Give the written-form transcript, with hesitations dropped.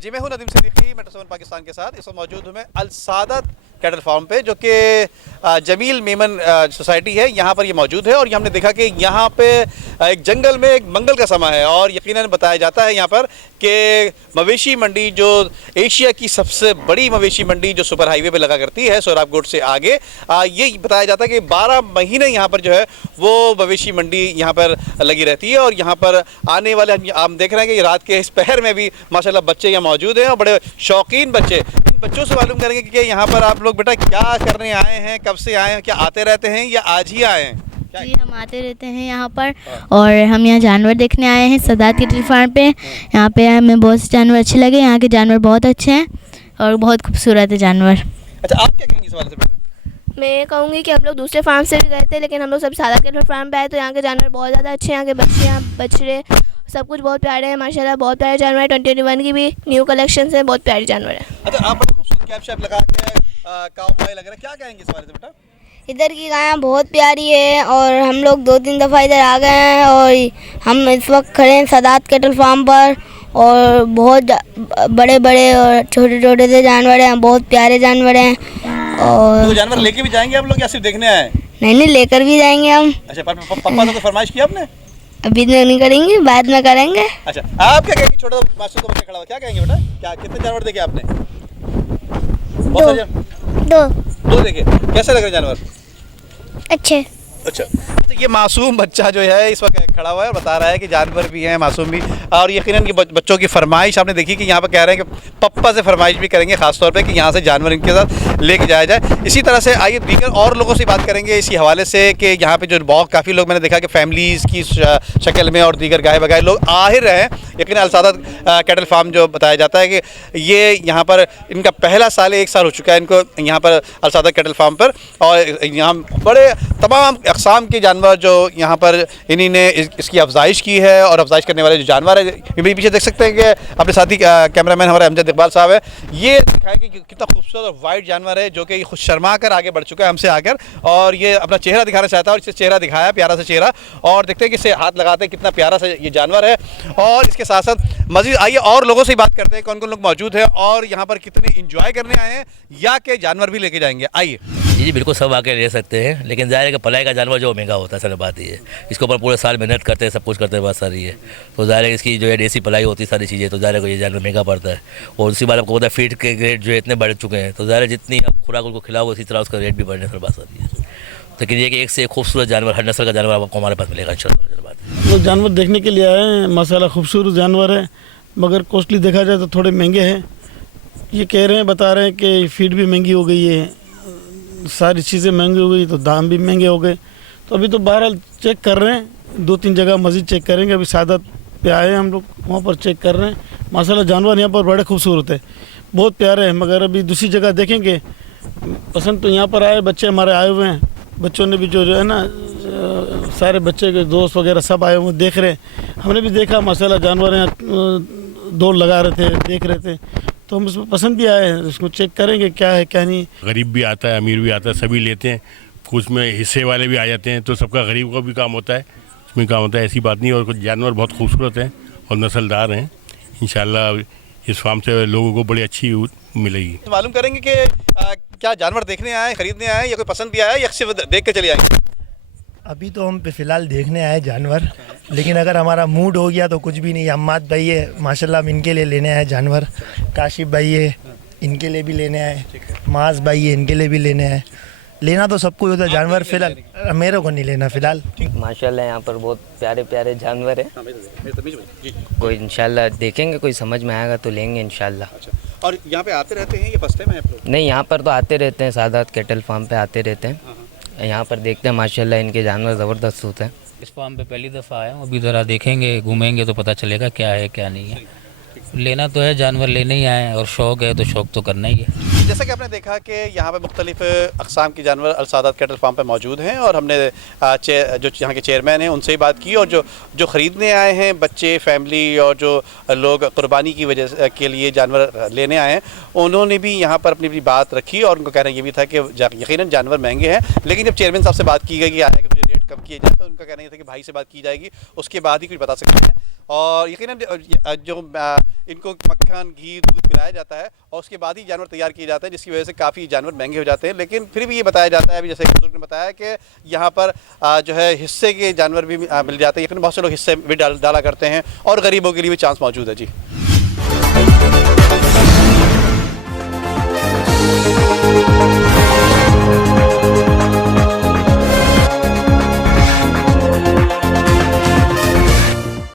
जी, मैं हूं नदीम सिद्दीकी मेट्रो 7 पाकिस्तान के साथ। इस वक्त मौजूद हूं मैं अल सादत कैटल फार्म पे, जो कि जमील मेमन सोसाइटी है, यहाँ पर ये मौजूद है। और ये हमने देखा कि यहाँ पे एक जंगल में एक मंगल का समय है और यकीनन बताया जाता है यहाँ पर कि मवेशी मंडी जो एशिया की सबसे बड़ी मवेशी मंडी जो सुपर हाईवे पे लगा करती है सोहराबकोट से आगे, ये बताया जाता है कि 12 महीने यहाँ पर जो है वो मवेशी मंडी यहाँ पर लगी रहती है। और यहाँ पर आने वाले हम देख रहे हैं कि रात के इस पहर में भी माशाल्लाह बच्चे यहाँ मौजूद हैं और बड़े शौकीन बच्चे। इन बच्चों से मालूम करेंगे कि यहाँ पर आप लोग बेटा क्या करने आए हैं, कब से आए हैं, क्या आते रहते हैं या आज ही आए हैं? जी, हम आते रहते हैं यहाँ पर और हम यहाँ जानवर देखने आए हैं सादत कैटल फार्म पे। यहाँ पे हमें बहुत से जानवर अच्छे लगे। यहाँ के जानवर बहुत अच्छे हैं और बहुत खूबसूरत है जानवर। अच्छा, आप क्या कहेंगे इस वाले से बेटा? मैं ये कहूँगी कि हम लोग दूसरे फार्म से भी गए थे, लेकिन हम लोग सब सादत कैटल फार्म पे आए तो यहाँ के जानवर बहुत ज़्यादा अच्छे हैं। यहाँ के बच्चे, यहाँ बछड़े सब कुछ बहुत प्यारे हैं माशाल्लाह। बहुत प्यारे जानवर है। 2021 की भी न्यू कलेक्शन है, बहुत प्यारी जानवर है। अच्छा, आप बड़ा खूबसूरत कैप शैप लगा के काउबॉय लग रहा है, क्या कहेंगे इस बारे में बेटा? इधर की गायें बहुत प्यारी है और हम लोग 2-3 दफ़ा इधर आ गए हैं और हम इस वक्त खड़े हैं सादत कैटल फार्म पर। और बहुत बड़े बड़े और छोटे छोटे से जानवर हैं, बहुत प्यारे जानवर हैं। और तो जानवर लेके भी जाएंगे आप लोग या सिर्फ देखने आए? नहीं, लेकर भी जाएंगे हम। अच्छा, पापा से तो फरमाइश की आपने? अभी नहीं करेंगे, बाद में करेंगे। अच्छा, आप क्या कहेंगे? छोटा मासूम बच्चा खड़ा हुआ, क्या कहेंगे बेटा? क्या कितने जानवर देखे आपने? बहुत सारे दो देखे। कैसे लग रहे जानवर? अच्छे। अच्छा, ये मासूम बच्चा जो है इस वक्त खड़ा हुआ है और बता रहा है कि जानवर भी हैं, मासूम भी। और यकीनन कि बच्चों की फरमाइश आपने देखी कि यहाँ पर कह रहे हैं कि पप्पा से फरमाइश भी करेंगे ख़ास तौर पे कि यहाँ से जानवर इनके साथ लेके जाया जाए। इसी तरह से आइए दीगर और लोगों से बात करेंगे इसी हवाले से कि यहाँ पे जो बहुत काफ़ी लोग मैंने देखा कि फैमिलीज़ की शक्ल में और दीगर गाय बगाए लोग आ ही रहे हैं। यकीन अल सादत कैटल फार्म जो बताया जाता है कि ये यहाँ पर इनका पहला साल 1 साल हो चुका है इनको यहाँ पर अल सादत कैटल फार्म पर। और यहाँ बड़े तमाम अक़साम के जानवर जो यहाँ पर इन्हीं ने इसकी अफजाइश की है। और अफजाइश करने वाले जो जानवर है, ये भी पीछे देख सकते हैं कि अपने साथी कैमरामैन हमारे अमजद इकबाल साहब है, ये दिखाएंगे कि कितना खूबसूरत और वाइट जानवर है जो कि खुद शर्मा कर आगे बढ़ चुका है हमसे आकर। और ये अपना चेहरा दिखाना चाहता है और इसे चेहरा दिखाया, प्यारा सा चेहरा। और देखते हैं कि इसे हाथ लगाते हैं, कितना प्यारा सा ये जानवर है। और इसके साथ साथ मज़ीद आइए और लोगों से बात करते हैं कौन कौन लोग मौजूद है और यहाँ पर कितने इंजॉय करने आए हैं या कि जानवर भी लेके जाएंगे। आइए जी, बिल्कुल सब आके ले सकते हैं, लेकिन ज़ाहिर है कि पलाई का जानवर जो महंगा होता है, सर बात ये है। इसके ऊपर पूरे साल मेहनत करते हैं, सब कुछ करते हैं, बात सारी है। तो ज़ाहिर है इसकी जो है देसी पलाई होती है, सारी चीज़ें, तो ज़ाहिर है ये जानवर महंगा पड़ता है। और उसी बात आपको पता है फीड के रेट जो है इतने बढ़ चुके हैं, तो ज़ाहिर है जितनी आप खुराक उनको खिलाओगे उसी तरह उसका रेट भी बढ़ने, सर बात सारी है। लेकिन ये कि एक से एक खूबसूरत जानवर, हर नस्ल का जानवर आपको हमारे पास मिलेगा इंशाल्लाह। बात लोग जानवर देखने के लिए आए हैं, माशाल्लाह खूबसूरत जानवर है, मगर कॉस्टली देखा जाए तो थोड़े महंगे हैं। ये कह रहे हैं, बता रहे हैं कि फीड भी महंगी हो गई है, सारी चीज़ें महंगी हो गई तो दाम भी महंगे हो गए। तो अभी तो बहरहाल चेक कर रहे हैं, 2-3 जगह मज़ीद चेक करेंगे। अभी सादत पे आए हैं हम लोग, वहाँ पर चेक कर रहे हैं। माशाल्लाह जानवर यहाँ पर बड़े खूबसूरत है, बहुत प्यारे हैं, मगर अभी दूसरी जगह देखेंगे। पसंद तो यहाँ पर आए, बच्चे हमारे आए हुए हैं, बच्चों ने भी जो है ना, सारे बच्चे के दोस्त वगैरह सब आए हुए देख रहे हैं। हमने भी देखा माशाल्लाह जानवर यहाँ दौड़ लगा रहे थे, देख रहे थे, तो हम उसमें पसंद भी आए हैं। उसको चेक करेंगे क्या है क्या नहीं। गरीब भी आता है, अमीर भी आता है, सभी लेते हैं। कुछ में हिस्से वाले भी आ जाते हैं, तो सबका गरीब का भी काम होता है, उसमें काम होता है, ऐसी बात नहीं। और कुछ जानवर बहुत खूबसूरत हैं और नस्लदार हैं। इंशाल्लाह इस फार्म से लोगों को बड़ी अच्छी मिलेगी। मालूम करेंगे कि क्या जानवर देखने आए, खरीदने आए या कोई पसंद भी आया या सिर्फ देख के चले आए? अभी तो हम फ़िलहाल देखने आए जानवर, लेकिन अगर हमारा मूड हो गया तो कुछ भी नहीं। अम्माद भाई है माशाल्लाह, हम इनके लिए लेने आए जानवर। काशिफ भाई है, इनके लिए भी लेने आए। माज भाई है, इनके लिए भी लेने आए। लेना तो सबको होता है जानवर, फ़िलहाल मेरे को नहीं लेना फ़िलहाल। माशाल्लाह यहाँ पर बहुत प्यारे प्यारे जानवर है। कोई इंशाल्लाह देखेंगे, कोई समझ में आएगा तो लेंगे इंशाल्लाह। और यहाँ पे आते रहते हैं ये फर्स्ट टाइम है आप लोग? नहीं, यहाँ पर तो आते रहते हैं, सादत कैटल फार्म पे आते रहते हैं। यहाँ पर देखते हैं माशाल्लाह इनके जानवर ज़बरदस्त होते हैं। इस फार्म पे पहली दफ़ा आया हूँ, अभी ज़रा देखेंगे, घूमेंगे तो पता चलेगा क्या है क्या नहीं है। लेना तो है, जानवर लेने ही आए और शौक़ है तो शौक़ तो करना ही है। जैसा कि आपने देखा कि यहाँ पे मुख्तलिफ अक़साम के जानवर अल सादत कैटल फार्म पे मौजूद हैं और हमने जो यहाँ के चेयरमैन हैं उनसे ही बात की। और जो ख़रीदने आए हैं बच्चे, फैमिली और जो लोग क़ुरबानी की वजह के लिए जानवर लेने आए हैं, उन्होंने भी यहाँ पर अपनी अपनी बात रखी। और उनको कहना ये भी था कि यकीनन जानवर महंगे हैं, लेकिन जब चेयरमैन साहब से बात की गई कि आया कि मुझे रेट कम किए जाए, तो उनका कहना ये था कि भाई से बात की जाएगी, उसके बाद ही कुछ बता सकते हैं। और यकीनन जो इनको मक्खन, घी, दूध पिलाया जाता है और उसके बाद ही जानवर तैयार किए जाते हैं, जिसकी वजह से काफ़ी जानवर महंगे हो जाते हैं। लेकिन फिर भी ये बताया जाता है, अभी जैसे बुजुर्ग ने बताया कि यहाँ पर जो है हिस्से के जानवर भी मिल जाते हैं। यकीनन बहुत से लोग हिस्से भी डाला करते हैं और गरीबों के लिए भी चांस मौजूद है जी।